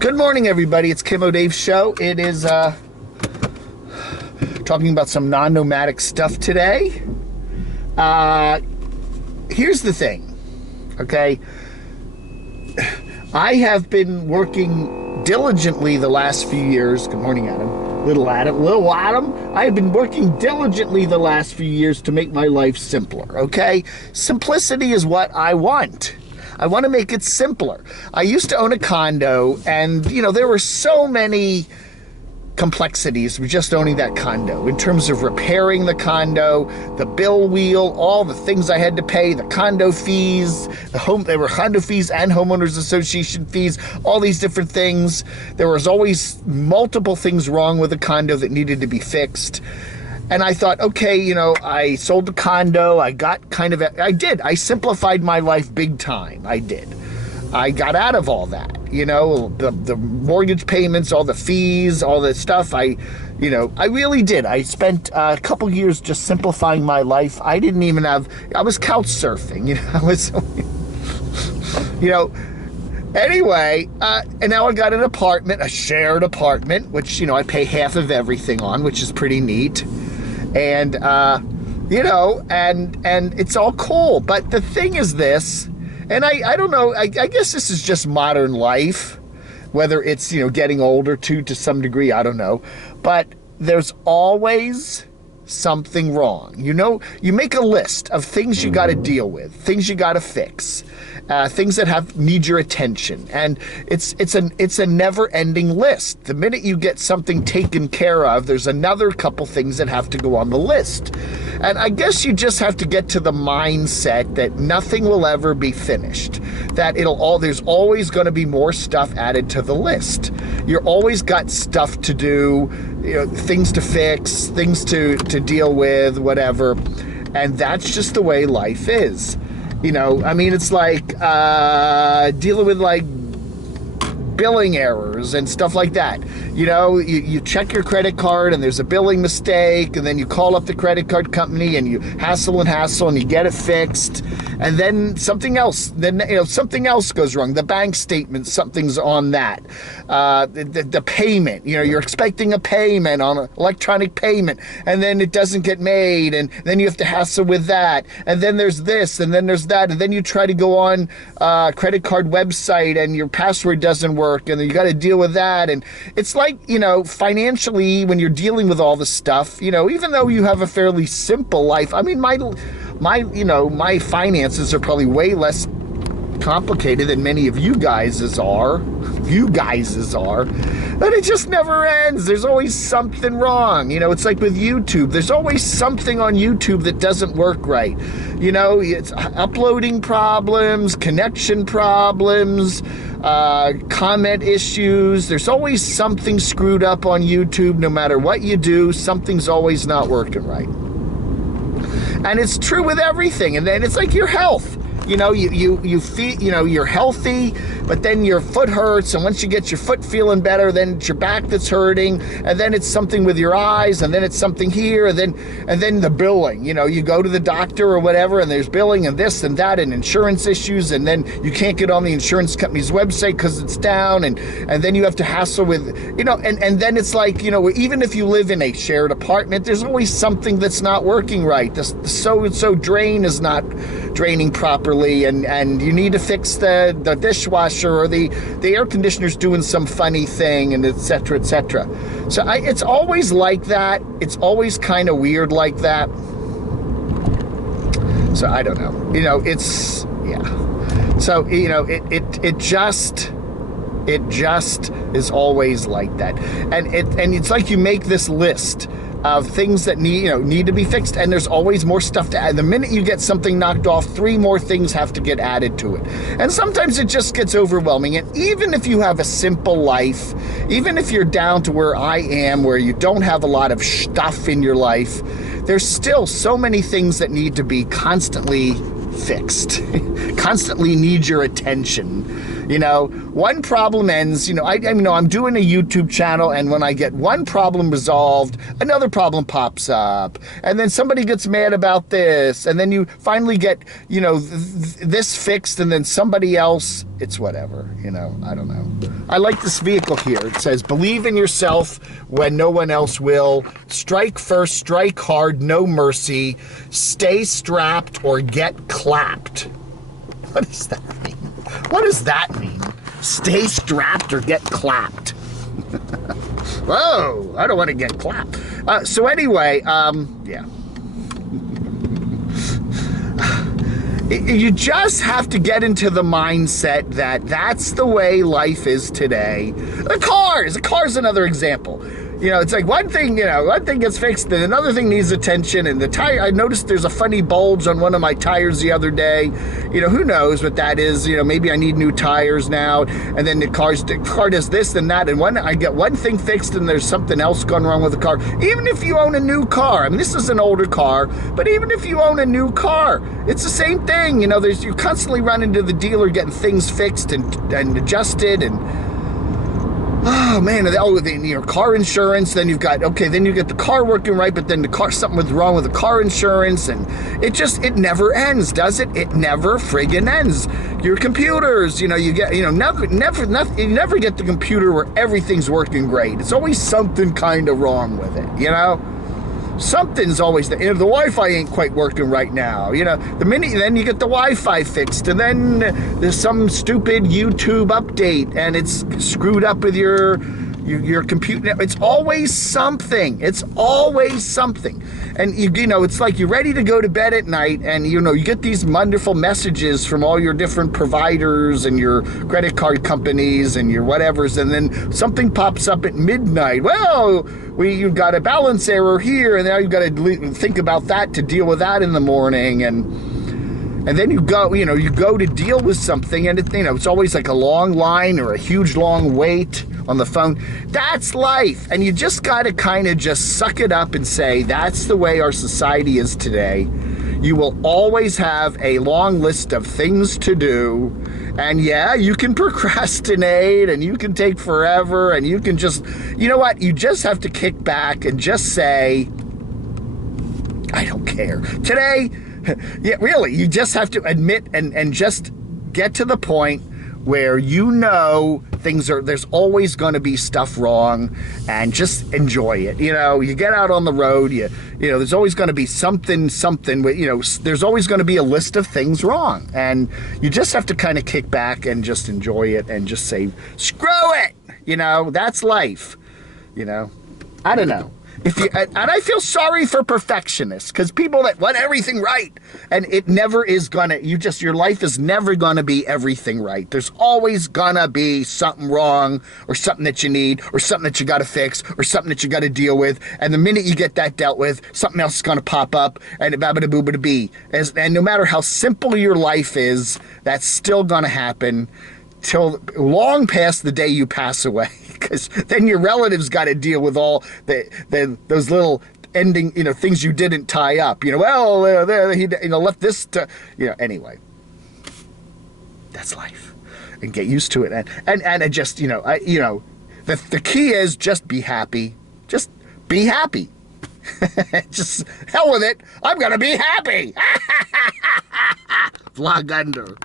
Good morning, everybody. It's Camo Dave's show. It is talking about some non-nomadic stuff today. Here's the thing, okay? I have been working diligently the last few years. Good morning, Adam. Little Adam. I have been working diligently the last few years to make my life simpler, okay? Simplicity is what I want. I want to make it simpler. I used to own a condo, and, you know, there were so many complexities with just owning that condo in terms of repairing the condo, the bill wheel, all the things I had to pay, the condo fees, there were condo fees and homeowners association fees, all these different things. There was always multiple things wrong with the condo that needed to be fixed. And I thought, okay, you know, I sold the condo. I simplified my life big time. I did. I got out of all that, you know, the mortgage payments, all the fees, all the stuff. I really did. I spent a couple years just simplifying my life. I was couch surfing, anyway, and now I got an apartment, a shared apartment, which, I pay half of everything on, which is pretty neat. And, and it's all cool. But the thing is this, and I don't know, I guess this is just modern life, whether it's, getting older too, to some degree, I don't know. But there's always something wrong. You make a list of things you got to deal with, things you got to fix, things that need your attention, and it's a never-ending list. The minute you get something taken care of, there's another couple things that have to go on the list. And I guess you just have to get to the mindset that nothing will ever be finished, that there's always going to be more stuff added to the list. You're always got stuff to do, things to fix, things to deal with, whatever. And that's just the way life is. It's like dealing with like billing errors and stuff like that. You check your credit card and there's a billing mistake, and then you call up the credit card company and you hassle and you get it fixed, and then something else goes wrong. The bank statement, something's on that. The payment, you're expecting a payment on an electronic payment, and then it doesn't get made, and then you have to hassle with that, and then there's this, and then there's that, and then you try to go on credit card website and your password doesn't work, and then you got to deal with that. And it's like, financially, when you're dealing with all this stuff, even though you have a fairly simple life, my finances are probably way less complicated than many of you guys' are. But it just never ends. There's always something wrong. It's like with YouTube. There's always something on YouTube that doesn't work right. It's uploading problems, connection problems, comment issues. There's always something screwed up on YouTube. No matter what you do, something's always not working right. And it's true with everything. And then it's like your health. You feel, you're healthy, but then your foot hurts, and once you get your foot feeling better, then it's your back that's hurting, and then it's something with your eyes, and then it's something here, and then the billing. You go to the doctor or whatever, and there's billing and this and that and insurance issues, and then you can't get on the insurance company's website because it's down, and then you have to hassle with, and then it's like, even if you live in a shared apartment, there's always something that's not working right. The so-and-so drain is not draining properly, and you need to fix the dishwasher, or the air conditioner's doing some funny thing, and et cetera, et cetera. So it's always like that. It's always kind of weird like that. So I don't know. It's, yeah. So, it just is always like that. And it's like you make this list of things that need to be fixed, and there's always more stuff to add. The minute you get something knocked off, 3 more things have to get added to it. And sometimes it just gets overwhelming. And even if you have a simple life, even if you're down to where I am, where you don't have a lot of stuff in your life, there's still so many things that need to be constantly fixed, constantly need your attention. You know, one problem ends, you know, I'm doing a YouTube channel, and when I get one problem resolved, another problem pops up. And then somebody gets mad about this. And then you finally get, you know, this fixed, and then somebody else, it's whatever, you know, I don't know. I like this vehicle here. It says, believe in yourself when no one else will. Strike first, strike hard, no mercy. Stay strapped or get clapped. What does that mean? What does that mean? Stay strapped or get clapped. Whoa, I don't want to get clapped. So anyway, yeah. You just have to get into the mindset that that's the way life is today. The car's another example. You know, it's like one thing gets fixed, and another thing needs attention. And the tire, I noticed there's a funny bulge on one of my tires the other day. You know, who knows what that is? You know, maybe I need new tires now. And then the car does this and that. And I get one thing fixed, and there's something else going wrong with the car. Even if you own a new car, I mean, this is an older car, but even if you own a new car, it's the same thing. You know, you constantly run into the dealer getting things fixed and adjusted, and oh man, your car insurance, then you get the car working right, but then something was wrong with the car insurance, and it never ends, does it? It never friggin' ends. Your computers, you never get the computer where everything's working great. It's always something kind of wrong with it, you know? Something's always the Wi-Fi ain't quite working right now. You know, then you get the Wi-Fi fixed, and then there's some stupid YouTube update, and it's screwed up with your computer. It's always something. It's always something. And you know, it's like you're ready to go to bed at night, and you know, you get these wonderful messages from all your different providers and your credit card companies and your whatevers, and then something pops up at midnight. Well, you've got a balance error here, and now you've got to think about that to deal with that in the morning, and then you go to deal with something, and it's always like a long line or a huge long wait on the phone. That's life, and you just got to kind of just suck it up and say, that's the way our society is today. You will always have a long list of things to do, and yeah, you can procrastinate, and you can take forever, and you can just, you know what, you just have to kick back and just say, I don't care. Today, yeah, really, you just have to admit and just get to the point where you know there's always going to be stuff wrong, and just enjoy it. You know, you get out on the road, you know, there's always going to be something, you know, there's always going to be a list of things wrong, and you just have to kind of kick back and just enjoy it and just say, screw it. You know, that's life. You know, I don't know. And I feel sorry for perfectionists, because people that want everything right, and it never is gonna, your life is never gonna be everything right. There's always gonna be something wrong, or something that you need, or something that you gotta fix, or something that you gotta deal with, and the minute you get that dealt with, something else is gonna pop up, and babba-da-boo-ba-da-bee. And no matter how simple your life is, that's still gonna happen till long past the day you pass away, because then your relatives got to deal with all those little ending, you know, things you didn't tie up. You know, well, he, you know, left this to, you know, anyway. That's life, and get used to it, and it just, you know, the key is just be happy. Just be happy. Just hell with it. I'm gonna be happy. Vlog under.